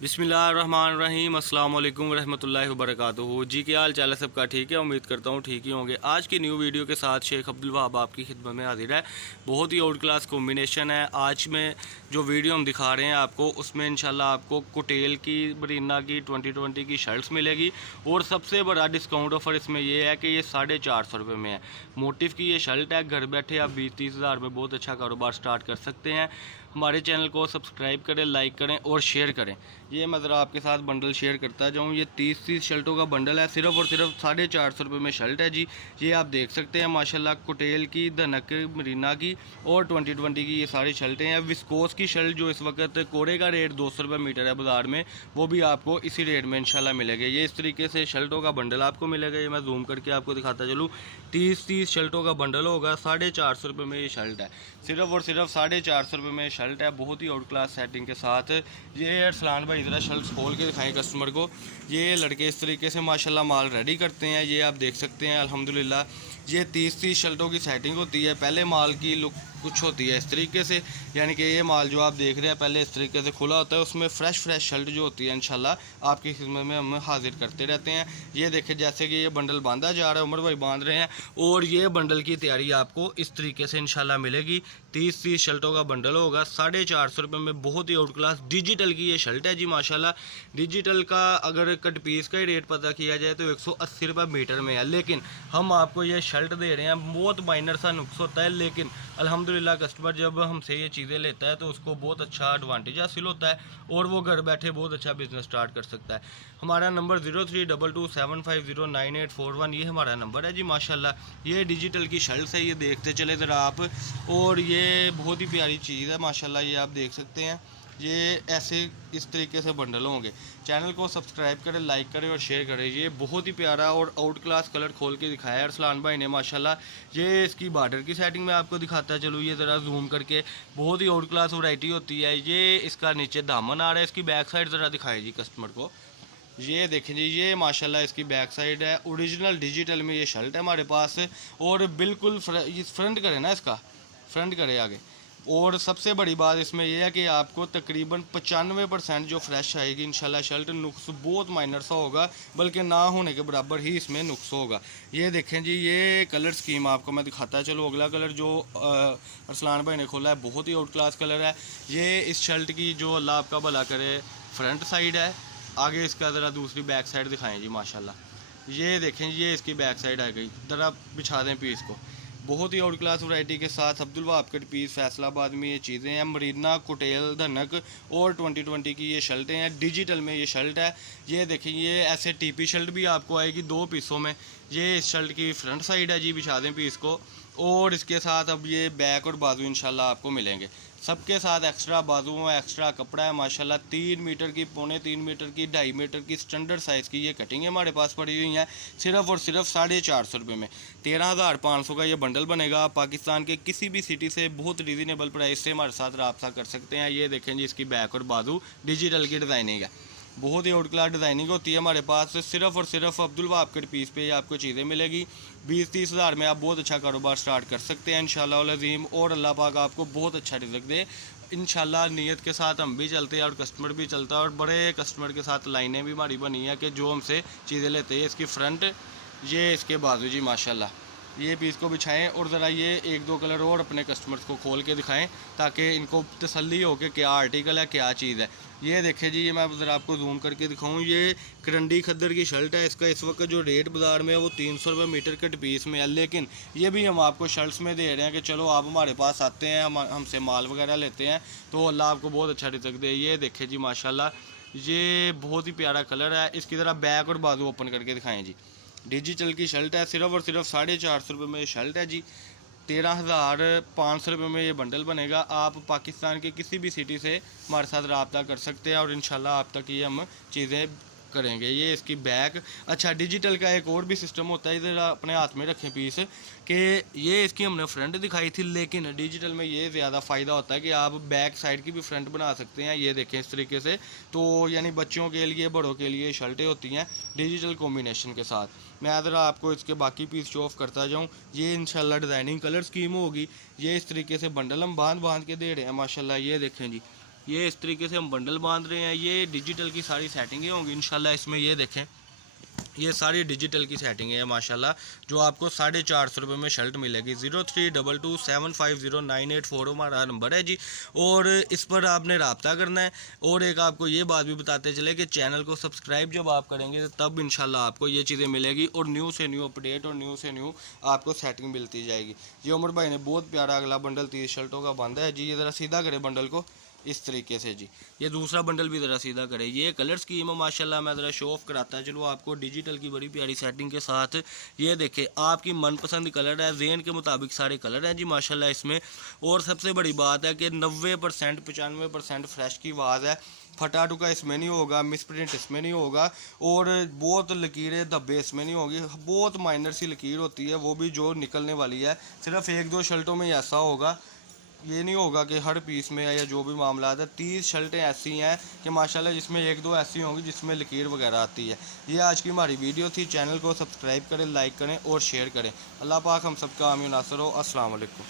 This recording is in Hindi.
बिस्मिल्लाहिर्रहमानिर्रहीम अस्सलाम वालेकुम रहमतुल्लाहि व बरकातुहू। जी क्या हाल चाल है सबका? ठीक है, उम्मीद करता हूँ ठीक ही होंगे। आज की न्यू वीडियो के साथ शेख अब्दुल वहाब आपकी खिदमत में हाजिर है। बहुत ही आउट क्लास कॉम्बिनेशन है। आज में जो वीडियो हम दिखा रहे हैं आपको, उसमें इंशाल्लाह आपको कुटेल की, बरीना की 2020 की शर्ट्स मिलेगी। और सबसे बड़ा डिस्काउंट ऑफर इसमें यह है कि ये 450 रुपये में है। मोटिव की ये शर्ट है। घर बैठे आप 20-30 हज़ार में बहुत अच्छा कारोबार स्टार्ट कर सकते हैं। हमारे चैनल को सब्सक्राइब करें, लाइक करें और शेयर करें। ये मैं ज़रा आपके साथ बंडल शेयर करता जाऊँ। ये 30 शर्टों का बंडल है। सिर्फ और सिर्फ 450 रुपये में शर्ट है जी। ये आप देख सकते हैं माशाल्लाह, कुटेल की, धनक, मरीना की और 2020 की ये सारी शर्टें हैं। विस्कोस की शर्ट जो इस वक्त कोरे का रेट 200 रुपये मीटर है बाज़ार में, वो भी आपको इसी रेट में इंशाल्लाह मिलेगा। ये इस तरीके से शर्टों का बंडल आपको मिलेगा। ये मैं जूम करके आपको दिखाता चलूँ। 30 शर्टों का बंडल होगा। 450 रुपये में ये शर्ट है। सिर्फ और सिर्फ 450 रुपये में शर्ट है, बहुत ही आउट क्लास सेटिंग के साथ। ये अरसलान भाई ज़रा शर्ट खोल के दिखाएं कस्टमर को। ये लड़के इस तरीके से माशाल्लाह माल रेडी करते हैं। ये आप देख सकते हैं अल्हम्दुलिल्लाह। ये 30 शर्टों की सेटिंग होती है। पहले माल की लुक कुछ होती है इस तरीके से, यानी कि ये माल जो आप देख रहे हैं पहले इस तरीके से खुला होता है। उसमें फ्रेश शर्ट जो होती है इंशाल्लाह आपकी खिदमत में हम हाजिर करते रहते हैं। ये देखें जैसे कि ये बंडल बांधा जा रहा है, उमर भाई बांध रहे हैं। और ये बंडल की तैयारी आपको इस तरीके से इंशाल्लाह मिलेगी। 30 शर्टों का बंडल होगा 450 रुपये में। बहुत ही आउट क्लास डिजिटल की ये शर्ट है जी माशाल्लाह। डिजिटल का अगर कट पीस का ही रेट पता किया जाए तो 180 रुपये मीटर में है, लेकिन हम आपको ये शर्ट दे रहे हैं। बहुत माइनर सा नुक्स होता है, लेकिन अल्हम्दुलिल्लाह कस्टमर जब हमसे ये चीज़ें लेता है तो उसको बहुत अच्छा एडवांटेज हासिल होता है और वो घर बैठे बहुत अच्छा बिजनेस स्टार्ट कर सकता है। हमारा नंबर 032275098841 ये हमारा नंबर है जी माशाल्लाह। ये डिजिटल की शर्ट्स है, ये देखते चले ज़रा आप। और ये बहुत ही प्यारी चीज़ है माशाल्लाह। ये आप देख सकते हैं। ये ऐसे इस तरीके से बंडल होंगे। चैनल को सब्सक्राइब करें, लाइक करें और शेयर करें। ये बहुत ही प्यारा और आउट क्लास कलर खोल के दिखाया है अरसलान भाई ने माशाल्लाह। ये इसकी बॉर्डर की सेटिंग में आपको दिखाता है चलो, ये ज़रा जूम करके। बहुत ही आउट क्लास वैरायटी होती है। ये इसका नीचे दामन आ रहा है। इसकी बैक साइड ज़रा दिखाए जी कस्टमर को। ये देखें जी, ये माशाल्लाह इसकी बैक साइड है। ओरिजिनल डिजिटल में ये शर्ट है हमारे पास। और बिल्कुल फ्रंट करें ना, इसका फ्रंट करें आगे। और सबसे बड़ी बात इसमें यह है कि आपको तकरीबन 95% जो फ्रेश आएगी इंशाल्लाह शर्ट। नुक्स बहुत माइनर सा होगा, बल्कि ना होने के बराबर ही इसमें नुक्स होगा। ये देखें जी, ये कलर स्कीम आपको मैं दिखाता चलो। अगला कलर जो अरसलान भाई ने खोला है बहुत ही आउट क्लास कलर है। ये इस शर्ट की जो अल्लाह आपका भला करे फ्रंट साइड है। आगे इसका ज़रा दूसरी बैक साइड दिखाएं जी माशाल्लाह। ये देखें, ये इसकी बैक साइड आ गई। ज़रा बिछा दें पीस को। बहुत ही आउट क्लास वैरायटी के साथ अब्दुल वहाब कट पीस फैसलाबाद में ये चीज़ें हैं। मरीना, कुटेल, धनक और 2020 की ये शर्टें हैं। डिजिटल में ये शर्ट है। ये देखें, ये ऐसे टीपी शर्ट भी आपको आएगी 2 पीसों में। ये इस शर्ट की फ्रंट साइड है जी, बिछा दें पीस को। और इसके साथ अब ये बैक और बाजू इंशाल्लाह आपको मिलेंगे। सबके साथ एक्स्ट्रा बाजू है, एक्स्ट्रा कपड़ा है माशाल्लाह। 3 मीटर की, 3.25 मीटर की, 2.5 मीटर की स्टैंडर्ड साइज़ की ये कटिंग हमारे पास पड़ी हुई हैं। सिर्फ और सिर्फ 450 रुपये में 13,500 का ये बंडल बनेगा। आप पाकिस्तान के किसी भी सिटी से बहुत रीज़नेबल प्राइस से हमारे साथ रब्ता कर सकते हैं। ये देखें जी, इसकी बैक और बाजू डिजिटल की डिज़ाइनिंग है। बहुत ही आउट क्लास डिज़ाइनिंग होती है हमारे पास। सिर्फ और सिर्फ अब्दुल वहाब कट पीस पे आपको चीज़ें मिलेगी। 20-30 हज़ार में आप बहुत अच्छा कारोबार स्टार्ट कर सकते हैं इंशाल्लाह अज़ीम। और अल्लाह पाक आपको बहुत अच्छा रिज़्क दे इंशाल्लाह। नीयत के साथ हम भी चलते हैं और कस्टमर भी चलता है। और बड़े कस्टमर के साथ लाइनें भी हमारी बनी है कि जो हमसे चीज़ें लेते हैं। इसकी फ्रंट, ये इसके बाजू जी माशाल्लाह। ये पीस को बिछाएं और ज़रा ये 1-2 कलर और अपने कस्टमर्स को खोल के दिखाएं ताकि इनको तसल्ली हो कि क्या आर्टिकल है, क्या चीज़ है। ये देखें जी, ये मैं ज़रा आपको जूम करके दिखाऊं। ये करंडी खद्दर की शर्ट है। इसका इस वक्त जो रेट बाज़ार में है वो 300 रुपये मीटर कट पीस में है, लेकिन ये भी हम आपको शर्ट्स में दे रहे हैं कि चलो आप हमारे पास आते हैं, हमसे माल वगैरह लेते हैं तो अल्लाह आपको बहुत अच्छा रिज़्क दे। ये देखें जी माशाल्लाह, ये बहुत ही प्यारा कलर है। इसकी ज़रा बैक और बाजू ओपन करके दिखाएँ जी। डिजिटल की शर्ट है। सिर्फ और सिर्फ 450 रुपये में शर्ट है जी। 13,500 रुपये में ये बंडल बनेगा। आप पाकिस्तान के किसी भी सिटी से हमारे साथ रब्ता कर सकते हैं और इंशाल्लाह आप तक ये हम चीज़ें करेंगे। ये इसकी बैक। अच्छा, डिजिटल का एक और भी सिस्टम होता है, इधर अपने हाथ में रखें पीस कि ये इसकी हमने फ्रंट दिखाई थी, लेकिन डिजिटल में ये ज़्यादा फ़ायदा होता है कि आप बैक साइड की भी फ्रंट बना सकते हैं। ये देखें इस तरीके से। तो यानी बच्चों के लिए, बड़ों के लिए शर्टें होती हैं डिजिटल कॉम्बिनेशन के साथ। मैं ज़रा आपको इसके बाकी पीस शो ऑफ करता जाऊँ। ये इंशाल्लाह डिज़ाइनिंग कलर स्कीम होगी। ये इस तरीके से बंडल हम बांध के दे रहे हैं माशाल्लाह। ये देखें जी, ये इस तरीके से हम बंडल बांध रहे हैं। ये डिजिटल की सारी सेटिंगें होंगी इंशाल्लाह इसमें। ये देखें, ये सारी डिजिटल की सेटिंग है माशाल्लाह, जो आपको 450 रुपये में शर्ट मिलेगी। 0322750984 हमारा नंबर है जी, और इस पर आपने रब्ता करना है। और एक आपको ये बात भी बताते चले कि चैनल को सब्सक्राइब जब आप करेंगे तब इंशाल्लाह आपको ये चीज़ें मिलेगी, और न्यू से न्यू अपडेट और न्यू से न्यू आपको सेटिंग मिलती जाएगी। ये उमर भाई ने बहुत प्यारा अगला बंडल 30 शर्टों का बांधा है जी। ये ज़रा सीधा करे बंडल को इस तरीके से जी। ये दूसरा बंडल भी ज़रा सीधा करे। ये कलर स्कीम है माशाल्लाह, मैं ज़रा शो ऑफ कराता है चलो आपको डिजिटल की बड़ी प्यारी सेटिंग के साथ। ये देखे आपकी मनपसंद कलर है, जेन के मुताबिक सारे कलर हैं जी माशाल्लाह इसमें। और सबसे बड़ी बात है कि 90% 95% फ्रेश की आवाज़ है। फटा टुका इसमें नहीं होगा, मिस प्रिंट इसमें नहीं होगा, और बहुत लकीरें धब्बे इसमें नहीं होगी। बहुत माइनर सी लकीर होती है, वो भी जो निकलने वाली है। सिर्फ 1-2 शर्टों में ऐसा होगा, ये नहीं होगा कि हर पीस में या जो भी मामला है। 30 शर्टें ऐसी हैं कि माशाल्लाह जिसमें 1-2 ऐसी होंगी जिसमें लकीर वगैरह आती है। ये आज की हमारी वीडियो थी। चैनल को सब्सक्राइब करें, लाइक करें और शेयर करें। अल्लाह पाक हम सबका आमीन नासर हो। अस्सलाम वालेकुम।